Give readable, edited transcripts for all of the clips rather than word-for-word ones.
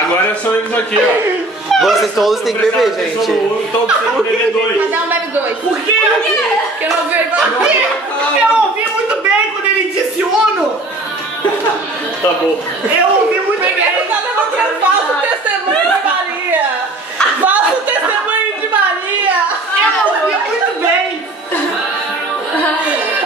Agora são eles aqui, ó. Vocês todos têm que beber, gente. Todos têm que beber 2. Cada um bebe 2. Por quê? Porque eu não vejo. Eu ouvi muito bem quando ele disse Uno. Tá bom. Eu ouvi muito bem. Falso testemunho de Maria! Falso testemunho de Maria! Eu ouvi muito bem.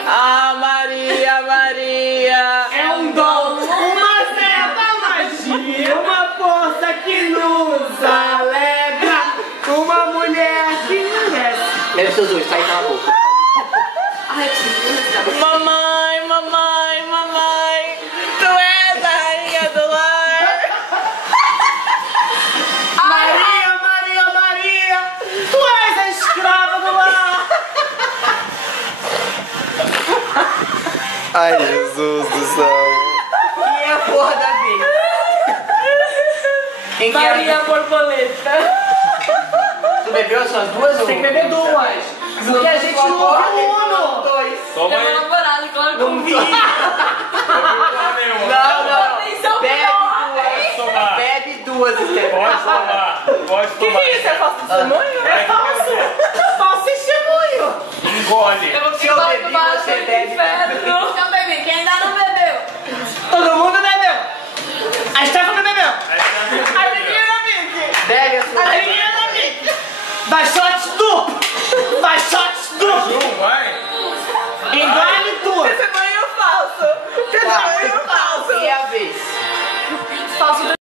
Ah, Maria, Maria! É um dom, uma certa magia, uma força que nos alegra, uma mulher que merece. Bebe seus dois, sai na boca. Mamãe, mamãe, mamãe! Tu és a rainha do lar! Maria, Maria, Maria, tu és a escrava do lar. Ai, Jesus do céu. E é a porra da vez. Quem Maria Borboleta! Tu bebeu as suas duas ou? Tem que beber 2. Porque a gente não ouviu Uno. Toma Meu aí. namorado, claro que Não vi. Não Não, Atenção, Bebe Pode tomar. Bebe duas, Esther. Pode tomar. Pode tomar. que isso? É falso testemunho? É, que eu quero ver. Falso testemunho.